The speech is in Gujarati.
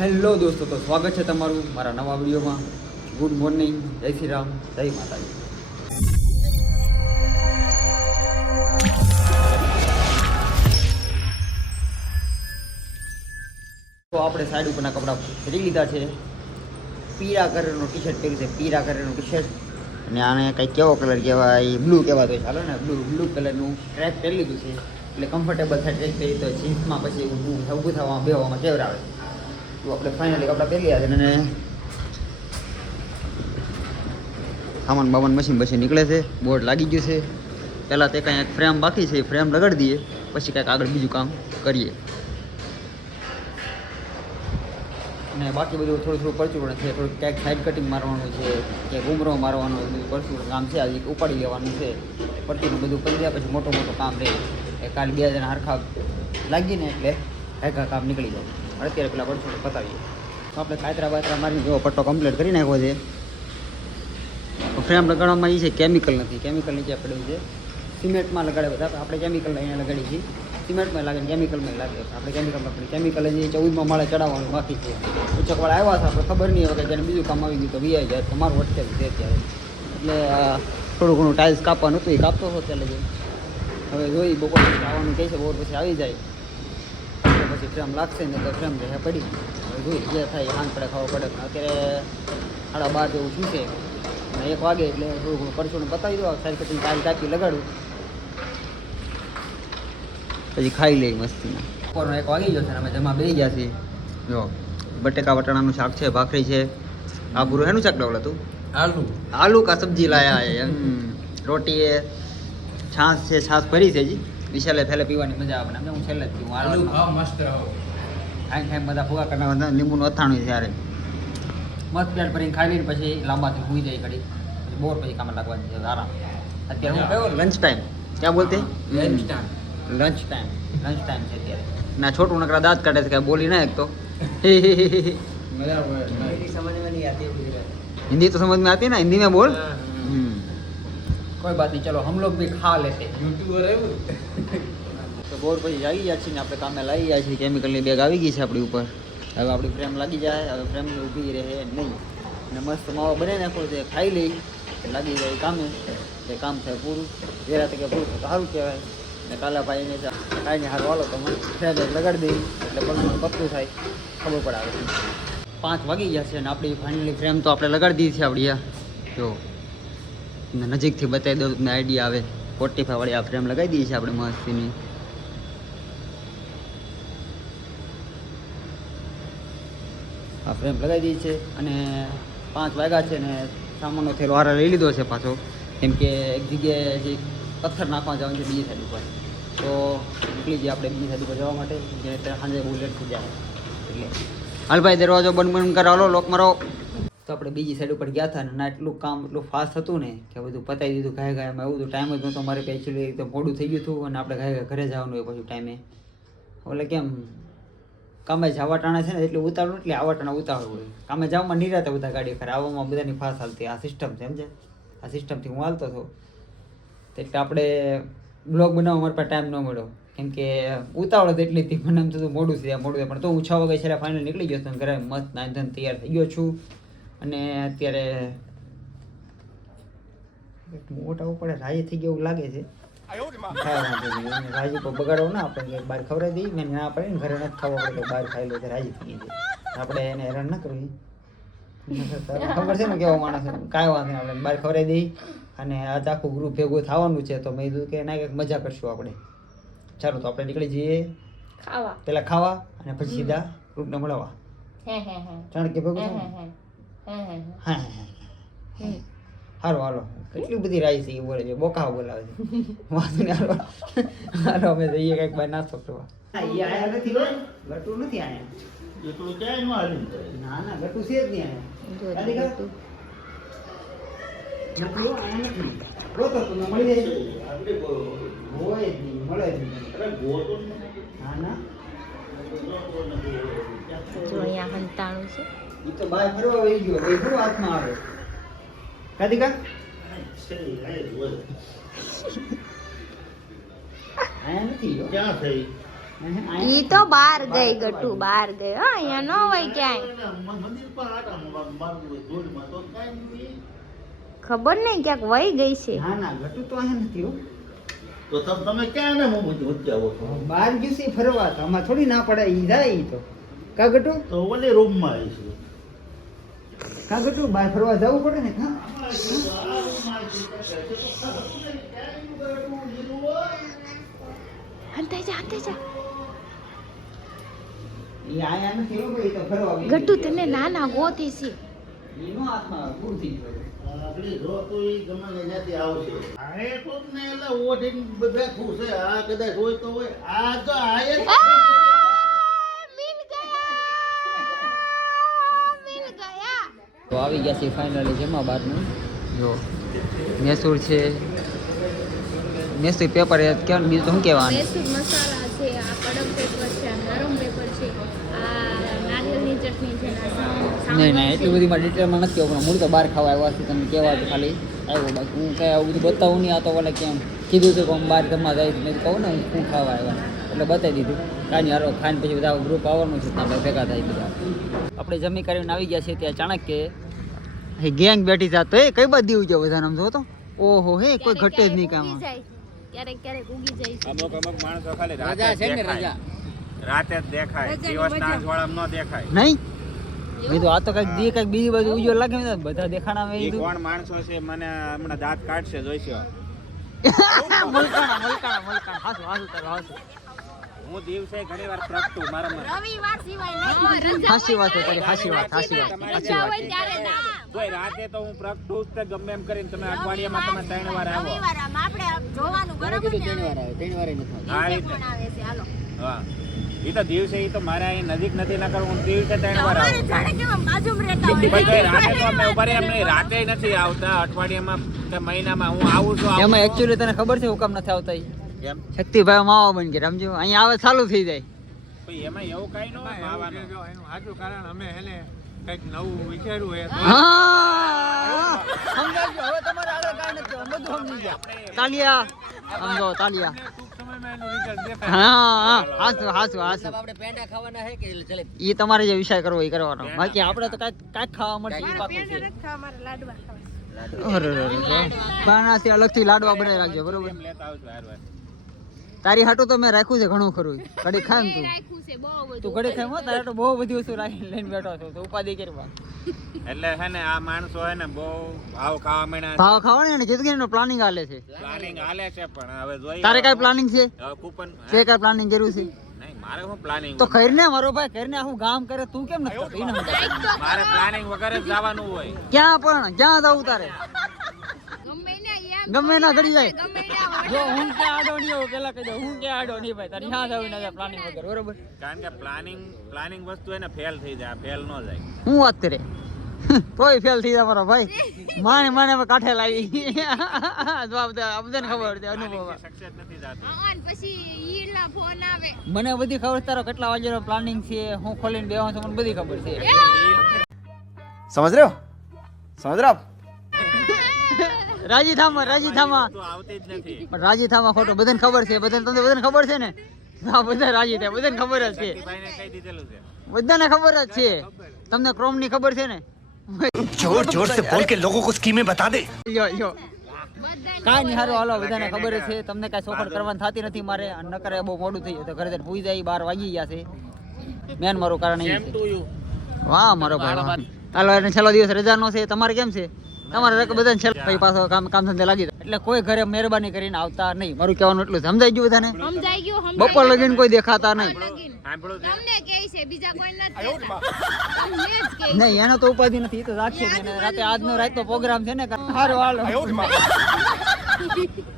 હેલો દોસ્તો, તો સ્વાગત છે તમારું મારા નવા વિડીયોમાં. ગુડ મોર્નિંગ જય શ્રી રામ, જય માતાજી. તો આપણે સાઈડ ઉપરના કપડાં ફેરી લીધા છે. પીળા કલરનું ટી શર્ટ પહેર્યું છે, પીળા કલરનું ટી શર્ટ અને આને કંઈક કેવો કલર કહેવાય બ્લુ કહેવાતો ચાલો ને બ્લુ બ્લુ કલરનું ટ્રેક પહેરી લીધું છે. એટલે કમ્ફર્ટેબલ થાય ટ્રેક પહેરી તો જીન્સમાં પછી ઊભું ઊભું થવામાં બેવામાં કેવર આવે તો આપણે ફાઇનલી કપડાં પહેરી ગયા છે અને સામાન બામાન મશીન પછી નીકળે છે બોર્ડ લાગી ગયું છે. પહેલાં તે કાંઈ ફ્રેમ બાકી છે ફ્રેમ લગાડી દઈએ પછી કાંઈક આગળ બીજું કામ કરીએ. અને બાકી બધું થોડું થોડું પરચુરણ છે થોડું ક્યાંક સાઈડ કટિંગ મારવાનું છે કે ઘૂમરો મારવાનો બધું પરચુરણ કામ છે આજે ઉપાડી લેવાનું છે. પરચુરણ બધું કરી દે પછી મોટું મોટું કામ રહે. એ કાલે બે જણા હરખા લાગીને એટલે હરખા કામ નીકળી જાય. અત્યારે પેલા પરચુરણ પતાવીએ. તો આપણે કાતરા બાતરા મારીને જો પટ્ટો કમ્પ્લીટ કરી નાખવો છે. ફ્રેમ લગાડવામાં એ છે કેમિકલ નથી. કેમિકલ નીચે પડ્યું છે. સિમેન્ટમાં લગાડે બધા. આપણે કેમિકલ અહીંયા લગાડી છીએ. સિમેન્ટમાં લાગે કેમિકલમાં લાગે. આપણે કેમિકલમાં પણ કેમિકલ જે ચૌદમાં માળે ચડાવવાનું બાકી છે. ઉચકવાળા આવ્યા છે. આપણે ખબર નહીં હવે કે બીજું કામ આવી ગયું તો વીઆઈ જાય. તમારું વટકે છે અત્યારે. એટલે થોડું ઘણું ટાઇલ્સ કાપવાનું હતું. એ કાપતો હતો ત્યારે હવે જોઈ બપોર આવવાનું કહે છે બપોર પછી આવી જાય. પછી ફ્રેમ લાગશે ને તો ફ્રેમ રહે પડી જોઈ જે થાય હાન પડે ખાવો પડે. પણ અત્યારે સાડા બાર જેવું શું છે. એક વાગે એટલે થોડું ઘણું પરસું બતાવી દો સારી કટિંગ તારી કાપી લગાડું. પછી ખાઈ લઈ મસ્તીમાં. બપોરનો એક વાગી ગયો છે અમે જમા બેસી ગયા છીએ. જો બટેકા વટાણાનું શાક છે ભાખરી છે. આ પૂરું એનું શાક ડબલ હતું આલુ. આલુ કા સબ્જી લાયા રોટી એ છાશ છે છાશ ભરી છે જી વિશાલે થેલે પીવાની મજા આવે ને હું છેલ્લે જ પીવું. આલુ ભાવ મસ્ત રહો. ખાઈ ખાઈ બધા ફુગા કરવાના લીંબુનું અથાણું ત્યારે મસ્ત પ્લેટ ભરીને ખાઈ લઈને પછી લાંબાથી સૂઈ જાય ઘડી પછી બોર પછી કામ લાગવાની છે આરામ અત્યારે હું કયો? લંચ ટાઈમ ક્યાં બોલતે? Lunch time lunch time lunch time છે અત્યારે. ના છોટું નકરા દાંત કાઢે છે કે બોલી ના એક તો હિન્દી તો સમજમાં આતી ને? હિન્દી મેં બોલ कोई बात नहीं चलो हम लोग भी खा लेते हैं યુટ્યુબર એવું તો બોર પછી આવી ગયા છીએ ને આપણે કામે લાગી ગયા છીએ કેમિકલની બેગ આવી ગઈ છે આપણી ઉપર હવે આપણી ફ્રેમ લાગી જાય હવે ફ્રેમ ઊભી રહે નહીં અને મસ્ત માવો બને નાખો છે ખાઈ લઈ લાગી જાય કામે એ કામ થાય પૂરું વેરા તકે પૂરું થાય તો સારું કહેવાય ને કાલા ભાઈને કાંઈ નહીં હારું હાલો તો મને ફ્રેમ એક લગાડી દઈ એટલે પગનું પતલું થાય ખબર પડે આવે પાંચ વાગી ગયા છે અને આપણી ફાઇનલી ફ્રેમ તો આપણે લગાડી દીધી છે આપણી આ જો ને નજીકથી બતાવી દઉં, તમને આઈડિયા આવે. ફોર્ટી વાળી આ ફ્રેમ લગાવી દઈએ છીએ આપણે મસ્તીની. આ ફ્રેમ લગાવી દઈએ છે અને પાંચ વાગ્યા છે ને સામાનનો થેલો હારા લઈ લીધો છે પાછો. કેમ કે એક જગ્યાએ જે પથ્થર નાખવા જવાનું છે બીજી સાઈડ ઉપર. તો નીકળી જઈએ આપણે બીજી સાઈડ ઉપર જવા માટે, જે સાંજે બુલેટ થઈ જાય એટલે. હાલ ભાઈ દરવાજો બંધ બંધ કરાવો લોક મારો. તો આપણે બીજી સાઈડ ઉપર ગયા હતા ને એટલું કામ એટલું ફાસ્ટ હતું ને કે બધું પતાવી દીધું ગાય ગાયમાં એવું તો ટાઈમ જ નહોતો. મારે એકચ્યુઅલી એકદમ મોડું થઈ ગયું હતું અને આપણે ઘાય ગાય ઘરે જવાનું હોય પછી ટાઈમે એટલે કેમ, કામે જવા ટાણા છે ને એટલે ઉતાળું એટલે આવા ટાણા ઉતાવળ હોય. કામે જવામાં નિરાતે બધા ગાડી ખરા આવવામાં બધાની ફાસ્ટ હાલતી. આ સિસ્ટમ છે સમજે આ સિસ્ટમથી હું હાલતો હતો. તો એટલે આપણે બ્લોગ બનાવવા મારા ટાઈમ ન મળ્યો. કેમ કે ઉતાવળ હતી એટલી હતી. મને એમ થતું મોડું થઈ મોડું પણ તો હું છ વાગે છેલ્લે ફાઇનલ નીકળી ગયો હતો ઘરે મસ્ત નાંધન તૈયાર થઈ ગયો છું. અને અત્યારે મોટા ઉપર રાજી થઈ ગયું એવું લાગે છે. રાજી પર બગાડો ના આપણે બહાર ખવડાવી દઈએ મેં ના પડે ને ઘરે નથી ખાવા પડે બહાર ખાઈ લો તો રાજી થઈ ગઈ આપણે એને હેરાન ના કરવી. ખબર છે ને કેવો માણસ કાંઈ વાંધો નહીં આપણે બહાર ખવડાવી દઈ અને આજ આખું ગ્રુપ ભેગું થવાનું છે તો મેં કીધું કે ના કંઈક મજા કરશું આપણે. ચાલો તો આપણે નીકળી જઈએ. ખાવા. પેલા ખાવા અને પછી સીધા ગ્રુપને મળવા. કારણ હે હે. કે ભેગું હે છે હે ને? હે. હે. હે હા હા, હા હમ. હાલો કેટલી બધી રાઈ છે એ બોલે છે. બોકા બોલાવે છે. વાંધો નહીં હાલો. હાલો અમે જઈએ કંઈક ભાઈ નાસ્તો કરવા. હા એ આયા નથી હોય ગટુ નથી આયા? ગટુ ક્યાંય ન હાલી. ના ના ગટુ છે જ નહીં આયા. ગટુ. નથી. મળી જાય. હોય જ નહીં મળે જ નહીં. ના ના. હંતાણું છે. એ તો બાય ફરવા વહી ગયો એ શું હાથમાં આવે? કાધિકા આયા નથી હો. ક્યાં થઈ? ઈ તો બહાર ગઈ ગટુ બહાર ગઈ. હા અહીંયા ન હોય ક્યાંય. ખબર નહીં ક્યાંક વહી ગઈ છે. ના ના ઘટું તો અહીંયા નથી હો. તો તમે ક્યાં ને હું વચ્ચે આવો છો? બહાર ગયું છે ફરવા. તો આમાં થોડી ના પડે ઈ જાય તો. કા ઘટું તો ઓલી રૂમમાં આવીશું. કા બહાર ફરવા જવું પડે ને? હા? હંતાઈ જા હંતાઈ જા. ગટુ તને નાના ગોતી છે. એનો હાથમાં પૂર આપણી જો તો ગમે તે આવશે. આ કોક ને એટલે ઓઢીને બધા ખુશ છે. આ કદાચ હોય તો હોય. આ તો આ એ જ આ, મિલ ગયા મિલ ગયા તો આવી ગયા છે ફાઇનલી જમવા બહારનું જો. મેસૂર છે. મેસૂર પેપર કેવાનું બીજું તો શું કહેવાનું? મૈસૂર મસાલા છે આ કડક પેપર છે આ નરમ પેપર છે આ નારિયેળની ચટણી છે નહીં ના એટલી બધી મારે ડિટેલમાં નથી કહેવું પણ મૂળ તો બહાર ખાવા આવ્યા છે તમે કહેવા ખાલી? આવ્યો બાકી હું કાંઈ આવું બધું બતાવું નહીં આ તો ઓલા કેમ કીધું હતું કે હું બહાર જમવા જાય મેં કીધું કહું ને હું શું ખાવા આવ્યા? એટલે બતાવી દીધું. કાંઈ હારો ખાઈને પછી બધા ગ્રુપ આવવાનું છે ત્યાં ભેગા થાય બધા. આપણે જમી કરીને આવી ગયા છે ત્યાં ચાણક્ય. ગેંગ બેઠી જાત તો એ કઈ બાદ દીવું છે બધાને આમ જો તો? ઓહો હે કોઈ ઘટે જ નહીં કામ ક્યારેક ક્યારેક ઉગી જાય અમુક અમુક માણસો ખાલી રાજા છે ને રાજા? રાતે જ દેખાય. દિવસ દિવસના વાળા ન દેખાય. નહીં? મેં તો આ તો કંઈક દી કંઈક બીજી બાજુ ઉજો લાગે ને બધા દેખાણા મેં કીધું. કોણ માણસો છે? મને હમણાં દાંત કાઢશે જોઈશો. મલકાણા મલકાણા મલકાણા હાસુ હાસુ તારો હાસુ. હું દિવસે ઘણી વાર પ્રગટું મારા મન રવિવાર સિવાય નહીં. હાસી વાત છે તારી હાસી વાત હાસી વાત. હાસી વાત. હોય ત્યારે ના. તોય રાતે તો હું પ્રગટું જ તે ગમે એમ કરીને તમે અઠવાડિયામાં તમે ત્રણ વાર આવો. રવિવાર આમ આપણે જોવાનું બરાબર ને ત્રણ વાર આવે? ત્રણ વાર નથી હા એ કોણ આવે છે? હાલો. હા. એ તો દિવસે એ તો મારે અહીં નજીક નથી ના કરું હું દિવસે ત્રણ વાર આવું. રાતે નથી આવતા અઠવાડિયામાં કે મહિનામાં હું આવું છું એમાં એકચ્યુઅલી તને ખબર છે હુકમ નથી આવતા શક્તિભાઈ માવા બન ગયા સમજો અહીંયા આવે ચાલુ થઈ જાય. એમાં એવું કઈ ન એનું સાચું કારણ અમે એને કંઈક નવું વિચાર્યું હા. સમજાવજો હવે તમારે આગળ કાંઈ નથી બધું સમજી ગયા તાલિયા. સમજો તાલિયા. ટૂંક સમયમાં એનું રિઝલ્ટ દેખાય. હા હા હાસુ હાસુ હાસુ ઈ તમારે જે વિષય કરવો એ કરવાનો. બાકી આપણે તો કાંઈક કાંઈક ખાવા મળશે પાકું છે. અલગથી લાડવા બનાવી રાખજો બરોબર? તારી હાટું તો મેં રાખ્યું છે ઘણું ખરું. કડી ખાય તું. રાખ્યું છે બહુ બધું. તું ઘડી ખાય તારા તારે તો બહુ બધી વસ્તુ રાખી લઈને બેઠો છો. તો ઉપાધિ કરવા એટલે છે ને આ માણસો હે ને બહુ ભાવ ખાવા મેણા ભાવ ખાવા ને કીધું કે પ્લાનિંગ હાલે છે. પ્લાનિંગ હાલે છે પણ હવે જોઈએ તારે કઈ પ્લાનિંગ છે? કૂપન છે કઈ પ્લાનિંગ કર્યું છે? મારે પ્લાનિંગ તો કરીને મારો ભાઈ કરીને હું ગામ કરે તું કેમ નથી. મારે પ્લાનિંગ વગર જવાનું હોય. ક્યાં પણ ક્યાં જવું તારે. ગમે ને ઘડી જાય. જો હું કે આડો પેલા કહી દઉં હું કે આડો નહીં પ્લાનિંગ વગર બરોબર? કારણ કે પ્લાનિંગ પ્લાનિંગ વસ્તુ એને ફેલ થઈ જાય ફેલ ન જાય. હું વાત કરે? તોય ફેલ થઈ જાય મારો માને માને કાઠે ખબર છે અનુભવ. મને બધી ખબર તારો કેટલા વાગ્યાનો પ્લાનિંગ છે હું ખોલીને બેહો છું મને બધી ખબર છે. સમજ રહ્યો? સમજ રહ્યો? રાજીથામાં રાજીથામાં. પણ રાજીથામાં ખોટો બધાને ખબર છે બધાને તમને બધાને ખબર છે ને? હા બધા રાજી થાય બધાને ખબર જ છે. બધાને ખબર જ છે. તમને ક્રોમની ખબર છે ને? જોર જોર સે બોલ કે લોકો કો સ્કીમે બતા દે. યો યો કાંઈ નહીં હારું હાલો બધાને ખબર છે. તમને કાંઈ સોફળ કરવાની થતી નથી મારે. નકરે બહુ મોડું થઈ તો ઘરે જઈને પૂઈ જાય બાર વાગી ગયા છે. મેન મારું કારણ એ વાહ મારો ભાઈ હાલો એટલે છેલ્લો દિવસ રજાનો છે. તમારે કેમ છે? તમારે રક- બધાને છેલ્લો પછી પાછો કામ કામ ધંધે લાગી એટલે કોઈ ઘરે મહેરબાની કરીને આવતા નહીં. મારું કહેવાનું એટલું. સમજાઈ ગયું બધાને? સમજાઈ ગયું બપોર લગીને કોઈ દેખાતા નહીં. તમને કહે છે બીજા કોઈ નથી કહેતા. તમને જ કહે છે. નહીં એનો તો ઉપાધિ નથી. તો રાખશે રાતે આજનો રાતનો પ્રોગ્રામ છે ને હારો હાલો.